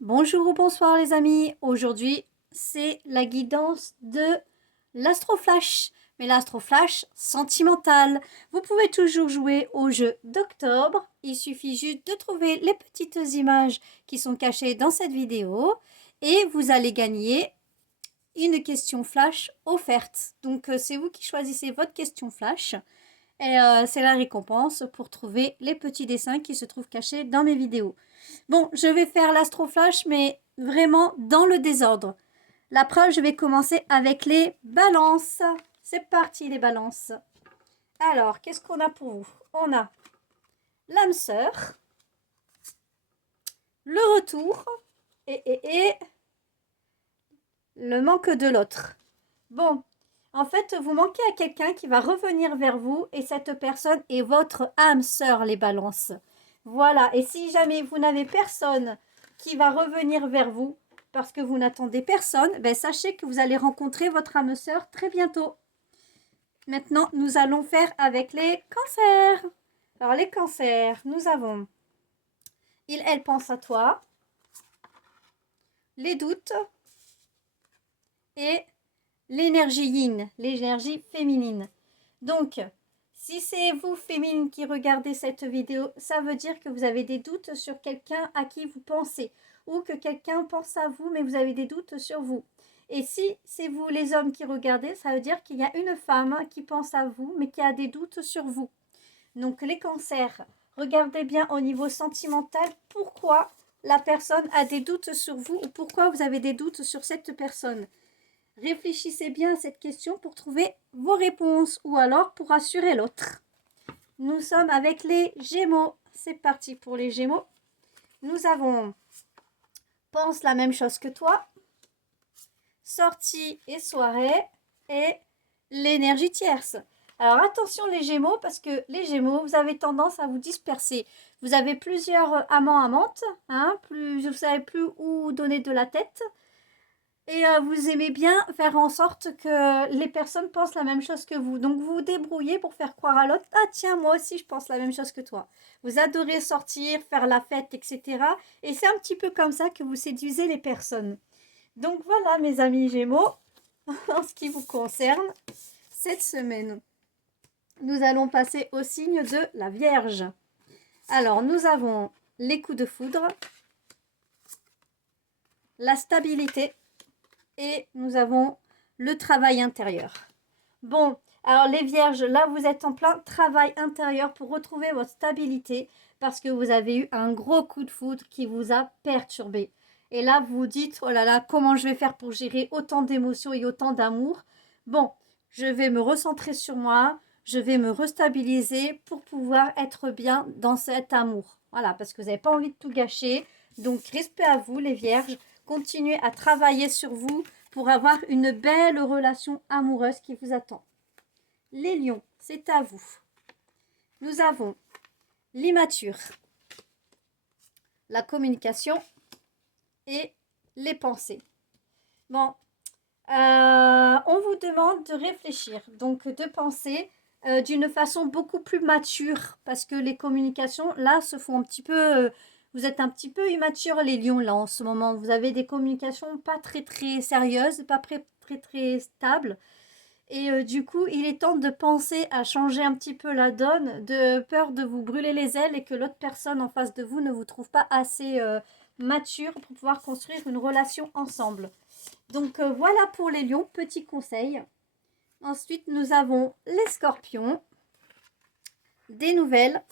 Bonjour ou bonsoir les amis, aujourd'hui c'est la guidance de l'Astroflash, mais l'Astroflash sentimental. Vous pouvez toujours jouer au jeu d'octobre, il suffit juste de trouver les petites images qui sont cachées dans cette vidéo et vous allez gagner une question flash offerte. Donc c'est vous qui choisissez votre question flash et c'est la récompense pour trouver les petits dessins qui se trouvent cachés dans mes vidéos. Bon, je vais faire l'astroflash, mais vraiment dans le désordre. La preuve, je vais commencer avec les balances. C'est parti, les balances. Alors, qu'est-ce qu'on a pour vous? On a l'âme sœur, le retour et le manque de l'autre. Bon, en fait, vous manquez à quelqu'un qui va revenir vers vous et cette personne est votre âme sœur, les balances. Voilà, et si jamais vous n'avez personne qui va revenir vers vous parce que vous n'attendez personne, ben sachez que vous allez rencontrer votre âme sœur très bientôt. Maintenant, nous allons faire avec les cancers. Alors, les cancers, nous avons il, elle pense à toi, les doutes et l'énergie yin, l'énergie féminine. Donc, si c'est vous, féminine, qui regardez cette vidéo, ça veut dire que vous avez des doutes sur quelqu'un à qui vous pensez ou que quelqu'un pense à vous, mais vous avez des doutes sur vous. Et si c'est vous, les hommes, qui regardez, ça veut dire qu'il y a une femme qui pense à vous, mais qui a des doutes sur vous. Donc, les cancers, regardez bien au niveau sentimental pourquoi la personne a des doutes sur vous ou pourquoi vous avez des doutes sur cette personne. Réfléchissez bien à cette question pour trouver vos réponses ou alors pour assurer l'autre. Nous sommes avec les Gémeaux. C'est parti pour les Gémeaux. Nous avons pense la même chose que toi, sortie et soirée et l'énergie tierce. Alors attention les Gémeaux parce que les Gémeaux, vous avez tendance à vous disperser. Vous avez plusieurs amants amantes, vous ne savez plus où donner de la tête. Et vous aimez bien faire en sorte que les personnes pensent la même chose que vous. Donc vous vous débrouillez pour faire croire à l'autre, ah tiens, moi aussi je pense la même chose que toi. Vous adorez sortir, faire la fête, etc. Et c'est un petit peu comme ça que vous séduisez les personnes. Donc voilà mes amis Gémeaux, en ce qui vous concerne, cette semaine, nous allons passer au signe de la Vierge. Alors nous avons les coups de foudre, la stabilité, et nous avons le travail intérieur. Bon, alors les vierges, là vous êtes en plein travail intérieur pour retrouver votre stabilité parce que vous avez eu un gros coup de foudre qui vous a perturbé. Et là vous vous dites, oh là là, comment je vais faire pour gérer autant d'émotions et autant d'amour? Bon, je vais me recentrer sur moi, je vais me restabiliser pour pouvoir être bien dans cet amour. Voilà, parce que vous n'avez pas envie de tout gâcher. Donc respect à vous les vierges. Continuez à travailler sur vous pour avoir une belle relation amoureuse qui vous attend. Les lions, c'est à vous. Nous avons l'immature, la communication et les pensées. Bon, on vous demande de réfléchir, donc de penser d'une façon beaucoup plus mature, parce que les communications, là, se font un petit peu... vous êtes un petit peu immature, les lions, là, en ce moment. Vous avez des communications pas très, très sérieuses, pas très, très, très stables. Et du coup, il est temps de penser à changer un petit peu la donne, de peur de vous brûler les ailes et que l'autre personne en face de vous ne vous trouve pas assez mature pour pouvoir construire une relation ensemble. Donc voilà pour les lions, petit conseil. Ensuite, nous avons les scorpions, des nouvelles,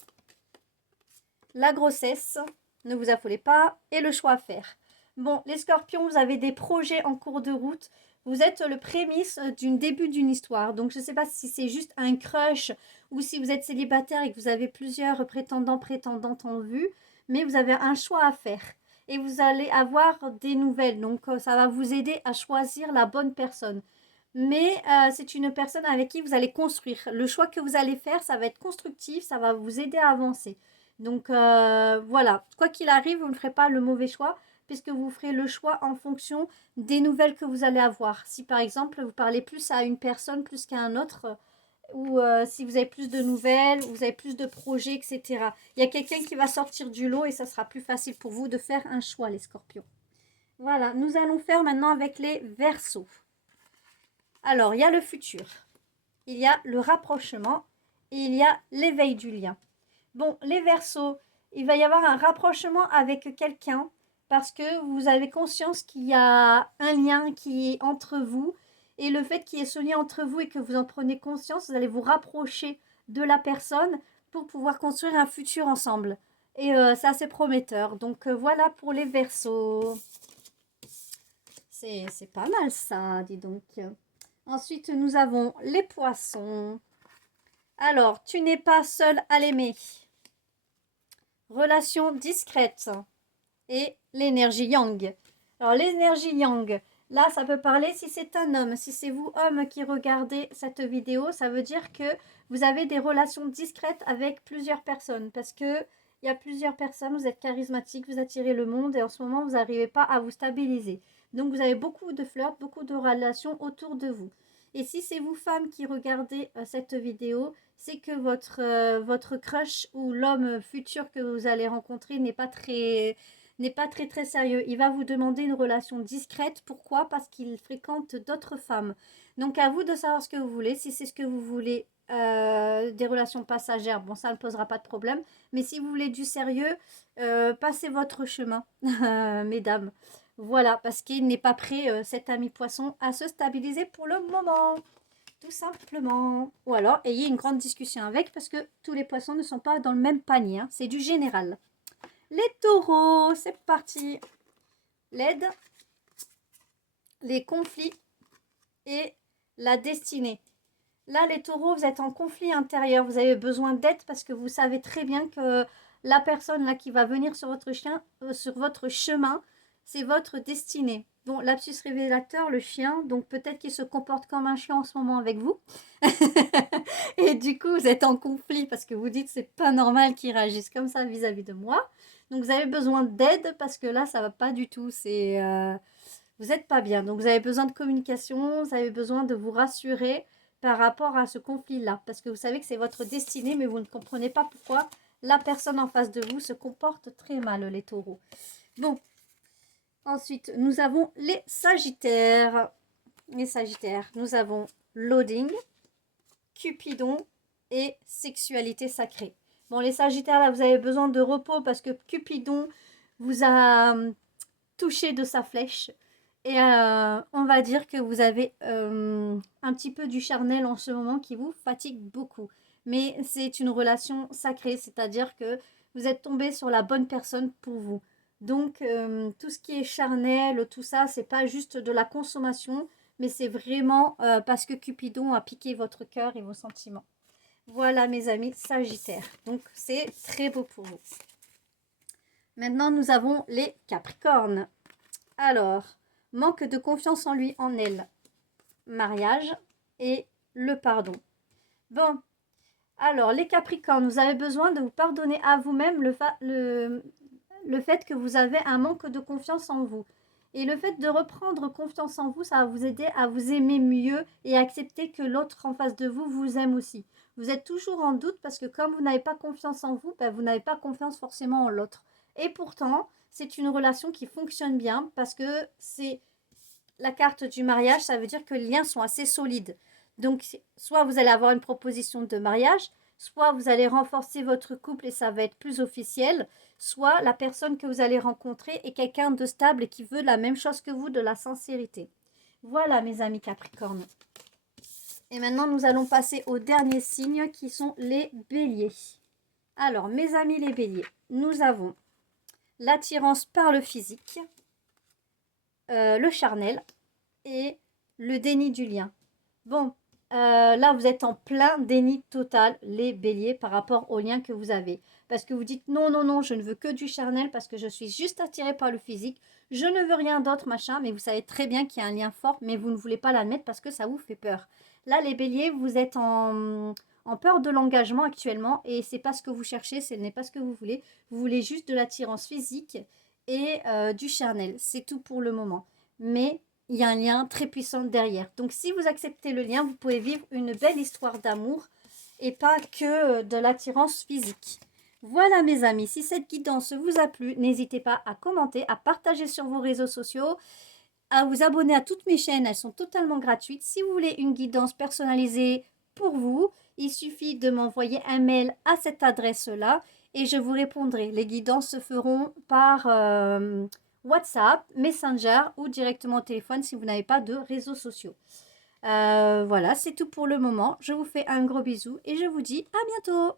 la grossesse, ne vous affolez pas, et le choix à faire. Bon, les scorpions, vous avez des projets en cours de route. Vous êtes le prémisse du début d'une histoire. Donc, je ne sais pas si c'est juste un crush ou si vous êtes célibataire et que vous avez plusieurs prétendants, prétendantes en vue. Mais vous avez un choix à faire. Et vous allez avoir des nouvelles. Donc, ça va vous aider à choisir la bonne personne. Mais c'est une personne avec qui vous allez construire. Le choix que vous allez faire, ça va être constructif. Ça va vous aider à avancer. Donc, voilà. Quoi qu'il arrive, vous ne ferez pas le mauvais choix puisque vous ferez le choix en fonction des nouvelles que vous allez avoir. Si par exemple, vous parlez plus à une personne plus qu'à un autre, ou si vous avez plus de nouvelles, vous avez plus de projets, etc. Il y a quelqu'un qui va sortir du lot et ça sera plus facile pour vous de faire un choix, les scorpions. Voilà, nous allons faire maintenant avec les Verseaux. Alors, il y a le futur, il y a le rapprochement et il y a l'éveil du lien. Bon, les Verseaux, il va y avoir un rapprochement avec quelqu'un parce que vous avez conscience qu'il y a un lien qui est entre vous et le fait qu'il y ait ce lien entre vous et que vous en prenez conscience, vous allez vous rapprocher de la personne pour pouvoir construire un futur ensemble. Et c'est assez prometteur. Donc voilà pour les Verseaux. C'est pas mal ça, dis donc. Ensuite, nous avons les Poissons. Alors, tu n'es pas seul à l'aimer. Relation discrète et l'énergie yang. Alors, l'énergie yang, là, ça peut parler si c'est un homme. Si c'est vous, homme, qui regardez cette vidéo, ça veut dire que vous avez des relations discrètes avec plusieurs personnes parce que il y a plusieurs personnes, vous êtes charismatique, vous attirez le monde et en ce moment, vous n'arrivez pas à vous stabiliser. Donc, vous avez beaucoup de flirts, beaucoup de relations autour de vous. Et si c'est vous, femmes, qui regardez cette vidéo, c'est que votre crush ou l'homme futur que vous allez rencontrer n'est pas très sérieux. Il va vous demander une relation discrète. Pourquoi? Parce qu'il fréquente d'autres femmes. Donc à vous de savoir ce que vous voulez. Si c'est ce que vous voulez, des relations passagères, bon ça ne posera pas de problème. Mais si vous voulez du sérieux, passez votre chemin, mesdames. Voilà, parce qu'il n'est pas prêt, cet ami poisson, à se stabiliser pour le moment. Tout simplement. Ou alors, ayez une grande discussion avec, parce que tous les poissons ne sont pas dans le même panier. Hein. C'est du général. Les taureaux, c'est parti. L'aide, les conflits et la destinée. Là, les taureaux, vous êtes en conflit intérieur. Vous avez besoin d'aide parce que vous savez très bien que la personne là qui va venir sur votre chemin, c'est votre destinée. Bon, lapsus révélateur, le chien, donc peut-être qu'il se comporte comme un chien en ce moment avec vous. Et du coup, vous êtes en conflit parce que vous dites c'est pas normal qu'il réagisse comme ça vis-à-vis de moi. Donc vous avez besoin d'aide parce que là, ça va pas du tout. Vous n'êtes pas bien. Donc vous avez besoin de communication, vous avez besoin de vous rassurer par rapport à ce conflit-là. Parce que vous savez que c'est votre destinée, mais vous ne comprenez pas pourquoi la personne en face de vous se comporte très mal, les taureaux. Bon, ensuite, nous avons les sagittaires. Les sagittaires, nous avons loading, Cupidon et sexualité sacrée. Bon, les sagittaires, là, vous avez besoin de repos parce que Cupidon vous a touché de sa flèche. Et on va dire que vous avez un petit peu du charnel en ce moment qui vous fatigue beaucoup. Mais c'est une relation sacrée, c'est-à-dire que vous êtes tombé sur la bonne personne pour vous. Donc, tout ce qui est charnel, tout ça, c'est pas juste de la consommation, mais c'est vraiment parce que Cupidon a piqué votre cœur et vos sentiments. Voilà, mes amis Sagittaires. Donc, c'est très beau pour vous. Maintenant, nous avons les Capricornes. Alors, manque de confiance en lui, en elle, mariage et le pardon. Bon, alors les Capricornes, vous avez besoin de vous pardonner à vous-même le fait que vous avez un manque de confiance en vous. Et le fait de reprendre confiance en vous, ça va vous aider à vous aimer mieux et à accepter que l'autre en face de vous vous aime aussi. Vous êtes toujours en doute parce que comme vous n'avez pas confiance en vous, ben vous n'avez pas confiance forcément en l'autre. Et pourtant, c'est une relation qui fonctionne bien parce que c'est la carte du mariage, ça veut dire que les liens sont assez solides. Donc, soit vous allez avoir une proposition de mariage, soit vous allez renforcer votre couple et ça va être plus officiel, soit la personne que vous allez rencontrer est quelqu'un de stable et qui veut la même chose que vous, de la sincérité. Voilà, mes amis Capricornes. Et maintenant, nous allons passer au dernier signe qui sont les béliers. Alors, mes amis les béliers, nous avons l'attirance par le physique, le charnel et le déni du lien. Bon, là, vous êtes en plein déni total, les béliers, par rapport au lien que vous avez. Parce que vous dites non, non, non, je ne veux que du charnel parce que je suis juste attirée par le physique. Je ne veux rien d'autre, machin. Mais vous savez très bien qu'il y a un lien fort, mais vous ne voulez pas l'admettre parce que ça vous fait peur. Là, les béliers, vous êtes en peur de l'engagement actuellement et c'est pas ce que vous cherchez, ce n'est pas ce que vous voulez. Vous voulez juste de l'attirance physique et du charnel. C'est tout pour le moment. Mais il y a un lien très puissant derrière. Donc, si vous acceptez le lien, vous pouvez vivre une belle histoire d'amour et pas que de l'attirance physique. Voilà mes amis, si cette guidance vous a plu, n'hésitez pas à commenter, à partager sur vos réseaux sociaux, à vous abonner à toutes mes chaînes, elles sont totalement gratuites. Si vous voulez une guidance personnalisée pour vous, il suffit de m'envoyer un mail à cette adresse-là et je vous répondrai. Les guidances se feront par WhatsApp, Messenger ou directement au téléphone si vous n'avez pas de réseaux sociaux. Voilà, c'est tout pour le moment. Je vous fais un gros bisou et je vous dis à bientôt.